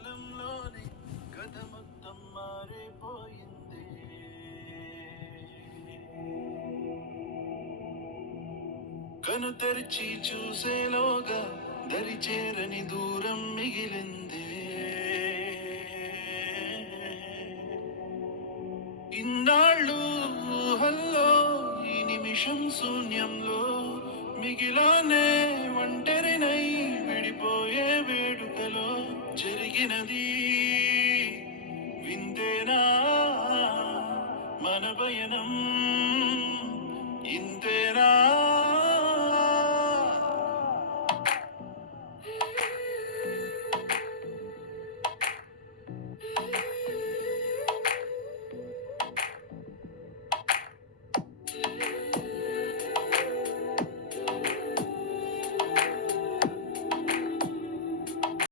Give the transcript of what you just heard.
కాలంలోనే కథ మొత్తం మారిపోయింది. కను తెరిచి చూసేలోగా దరి చేరని దూరం మిగిలింది. ఇన్నాళ్ళు ఊహల్లో ఈ నిమిషం శూన్యంలో మిగిలానే ఒంటరినై విడిపోయే వేడుకలో జరిగినది వింతేనా మన పయనం ఇంతేనా.